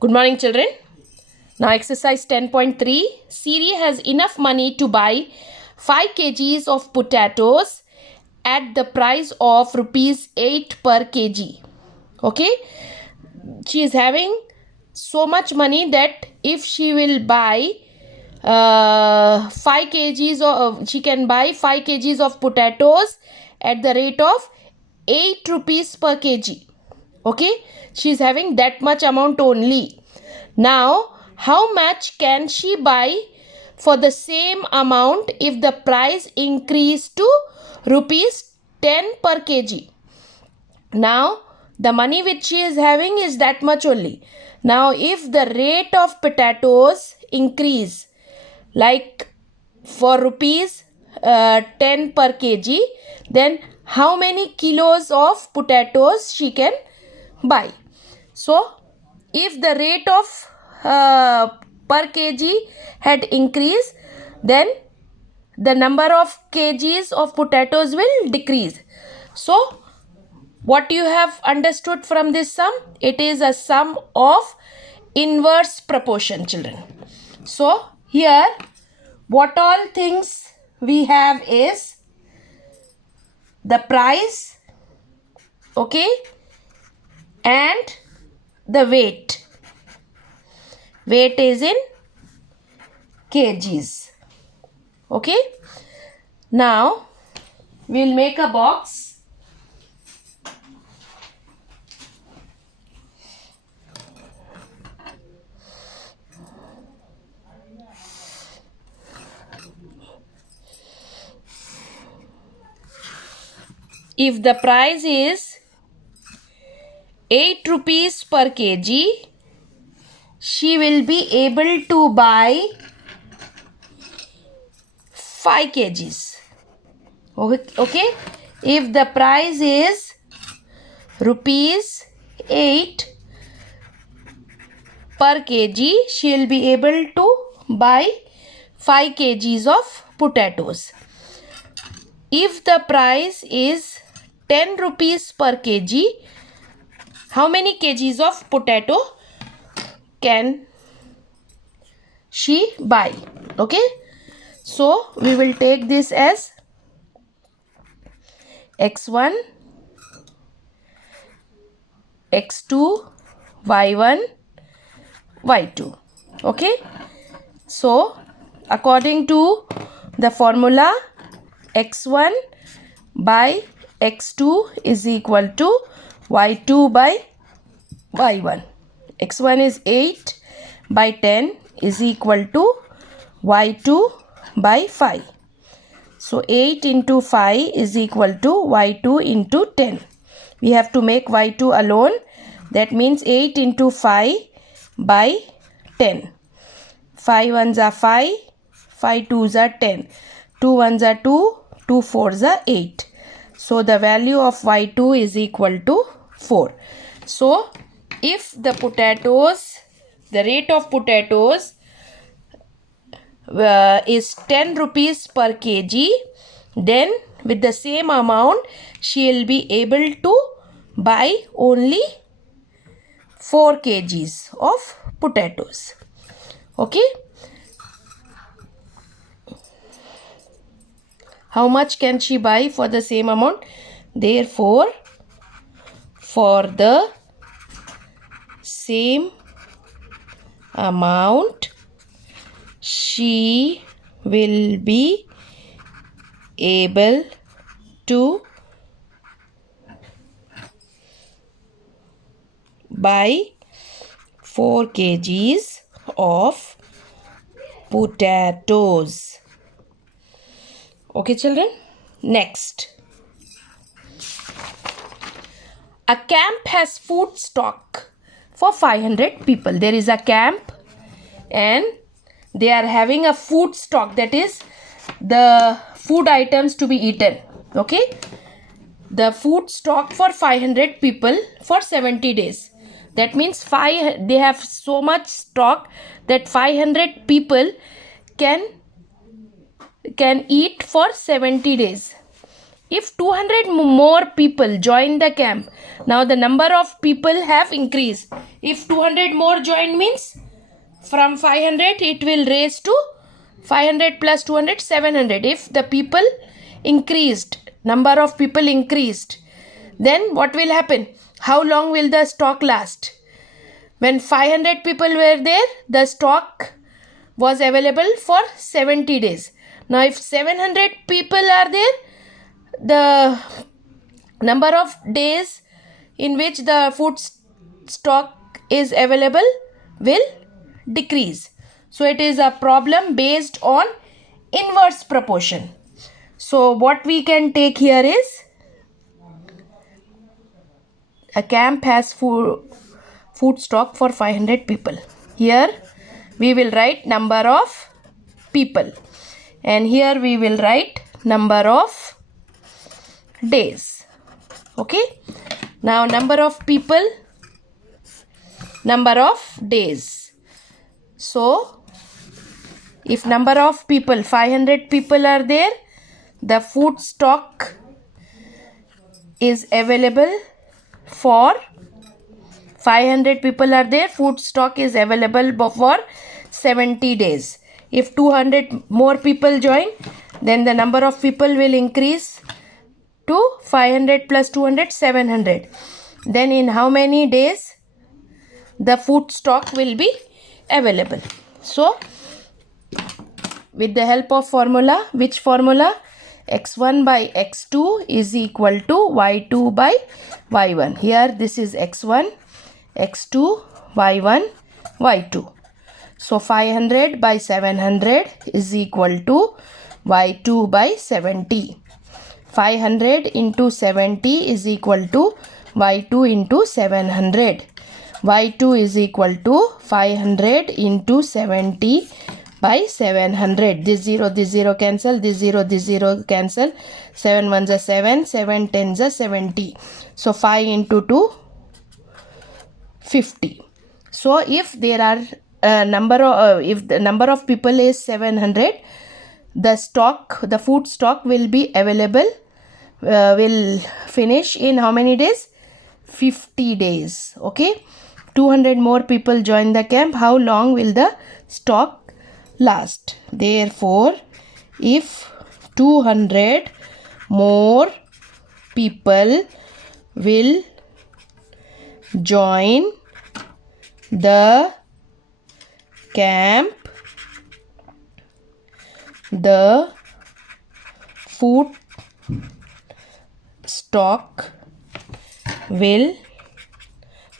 Good morning, children. Now exercise 10.3. Siri has enough money to buy 5 kgs of potatoes at the price of rupees 8 per kg. Okay. She is having so much money that if she will buy 5 kgs of she can buy 5 kgs of potatoes at the rate of 8 rupees per kg. Okay, she is having that much amount only. Now how much can she buy for the same amount if the price increase to rupees 10 per kg? Now the money which she is having is that much only. Now if the rate of potatoes increase, like for rupees 10 per kg, then how many kilos of potatoes she can buy? So if the rate of per kg had increased, then the number of kgs of potatoes will decrease. So what you have understood from this sum? It is a sum of inverse proportion, children. So here what all things we have is the price, okay, and the weight. Weight is in kgs. Okay. Now we'll make a box. If the price is 8 rupees per kg, she will be able to buy 5 kgs. Okay. If the price is rupees 8 per kg, she will be able to buy 5 kgs of potatoes. If the price is 10 rupees per kg, how many kgs of potato can she buy? Okay. So we will take this as x1, x2, y1, y2. Okay. So according to the formula, x1 by x2 is equal to y2 by y1. x1 is 8 by 10 is equal to y2 by 5. So 8 into 5 is equal to y2 into 10. We have to make y2 alone. That means 8 into 5 by 10. 5 ones are 5, 5 twos are 10. 2 ones are 2, 2 fours are 8. So the value of y2 is equal to 4. So if the rate of potatoes is 10 rupees per kg, then with the same amount she will be able to buy only 4 kgs of potatoes. Okay. How much can she buy for the same amount? Therefore, for the same amount, she will be able to buy 4 kgs of potatoes. Okay, children. Next. A camp has food stock for 500 people. There is a camp and they are having a food stock, that is the food items to be eaten. Okay. The food stock for 500 people for 70 days. That means they have so much stock that 500 people can eat for 70 days. if 200 more people join the camp, now the number of people have increased. If 200 more join means from 500 it will raise to 500 plus 200, 700. If the people increased, number of people increased, then what will happen? How long will the stock last? When 500 people were there, the stock was available for 70 days. Now if 700 people are there, the number of days in which the food stock is available will decrease. So it is a problem based on inverse proportion. So what we can take here is, a camp has food stock for 500 people. Here we will write number of people, and here we will write number of days. Okay, now number of people, number of days. So if number of people, 500 people are there, the food stock is available for 500 people are there, food stock is available for 70 days. If 200 more people join, then the number of people will increase to 500 plus 200, 700. Then in how many days the food stock will be available? So with the help of formula, which formula? x1 by x2 is equal to y2 by y1. Here this is x1, x2, y1, y2. So 500 by 700 is equal to y2 by 70. 500 into 70 is equal to y2 into 700. y2 is equal to 500 into 70 by 700. This 0 cancel, this 0 cancel. 7 ones are 7, 7 tens are 70. So 5 into 2, 50. So if there are if the number of people is 700, the food stock will be available, will finish in how many days? 50 days. Okay, 200 more people join the camp. How long will the stock last? Therefore, if 200 more people will join the camp, the food stock will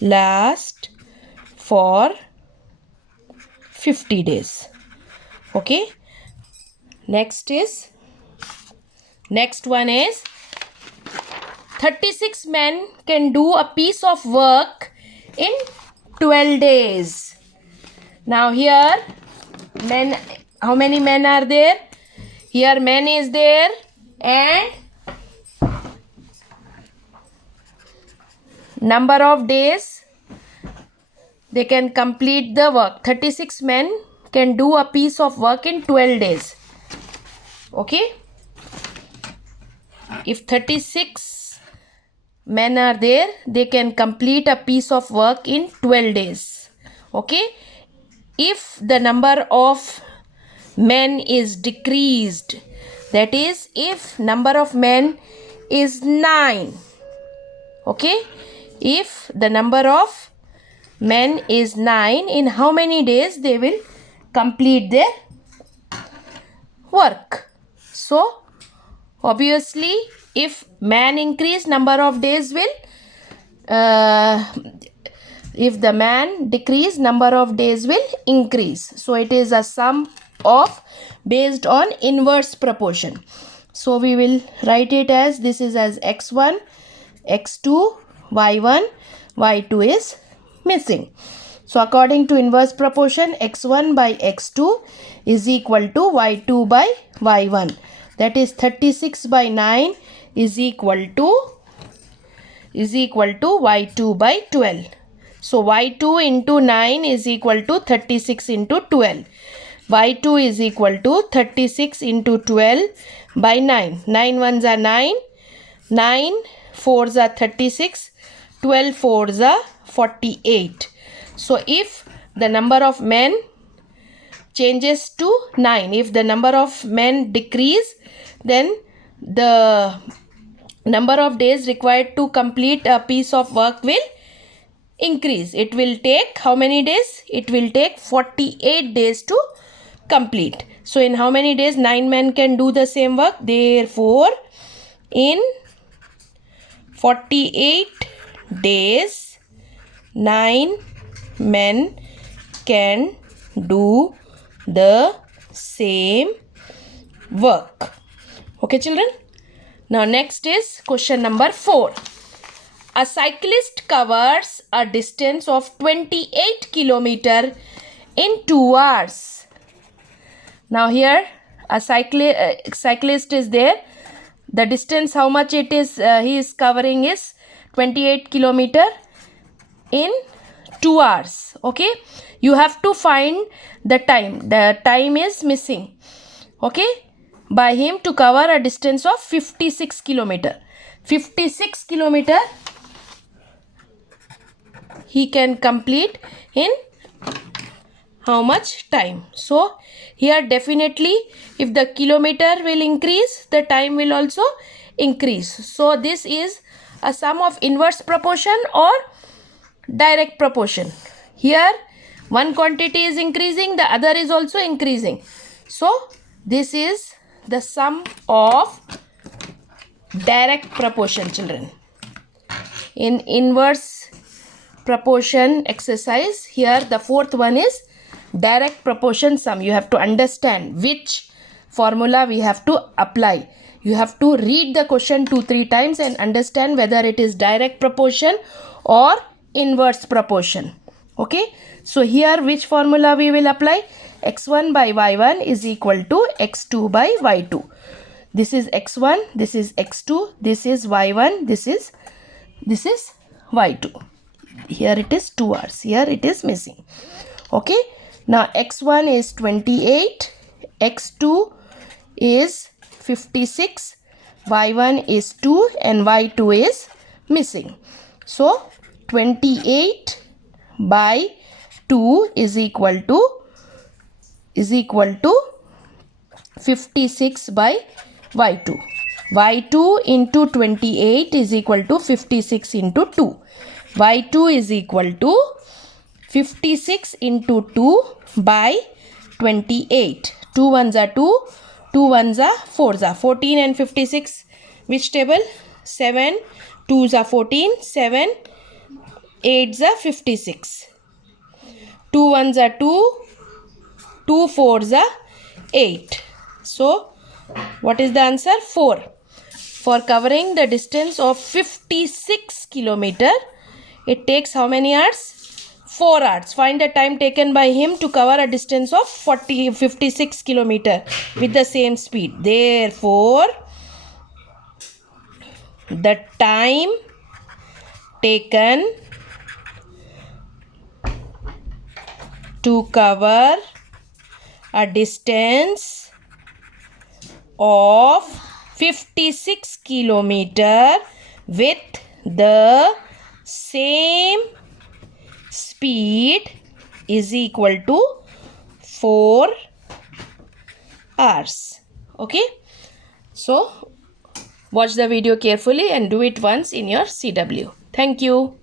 last for 50 days. Okay, next one is 36 men can do a piece of work in 12 days. Now here men, how many men are there? Here men is there, and number of days they can complete the work. 36 men can do a piece of work in 12 days. Okay, if 36 men are there, they can complete a piece of work in 12 days. Okay, if the number of men is decreased, that is if number of men is 9. Okay, if the number of men is 9, in how many days they will complete their work? So obviously if man increase, number of days will if the man decrease, number of days will increase. So it is a sum of based on inverse proportion. So we will write it as, this is as x1, x2, y1, y2 is missing. So according to inverse proportion, x1 by x2 is equal to y2 by y1. That is 36 by 9 is equal to y2 by 12. So y2 into 9 is equal to 36 into 12. y2 is equal to 36 into 12 by 9. 9 ones are 9, 9 4s are 36, 12 4s are 48. So if the number of men changes to 9, if the number of men decrease, then the number of days required to complete a piece of work will increase. It will take how many days? It will take 48 days to complete. So in how many days 9 men can do the same work? Therefore, in 48 days 9 men can do the same work. Okay, children. Now next is question number 4. A cyclist covers a distance of 28 km in 2 hours. Now here a cyclist is there. The distance how much it is he is covering is 28 km in 2 hours. Okay, you have to find the time. The time is missing. Okay, by him to cover a distance of 56 km. 56 km he can complete in how much time? So here definitely if the kilometer will increase, the time will also increase. So this is a sum of inverse proportion or direct proportion. Here one quantity is increasing, the other is also increasing. So this is the sum of direct proportion, children. In inverse proportion exercise, here the fourth one is direct proportion sum. You have to understand which formula we have to apply. You have to read the question 2-3 times and understand whether it is direct proportion or inverse proportion. Okay, so here which formula we will apply? X1 by Y1 is equal to X2 by Y2. This is X1, this is X2, this is Y1, this is Y2. Here it is 2 hours, here it is missing. Okay, now X1 is 28, X2 is 56, Y1 is 2 and Y2 is missing. So 28 by 2 is equal to 56 by Y2. Y2 into 28 is equal to 56 into 2. Y2 is equal to 56 into 2 by 28. 2 ones are 2, 2 ones are 4s are 14 and 56. Which table? 7, 2s are 14, 7, 8s are 56. 2 ones are 2, 2 4s are 8. So what is the answer? 4. For covering the distance of 56 km, it takes how many hours? 4 hours. Find the time taken by him to cover a distance of 56 km with the same speed. Therefore, the time taken to cover a distance of 56 km with the same speed is equal to 4 hours. Okay, so watch the video carefully and do it once in your CW. Thank you.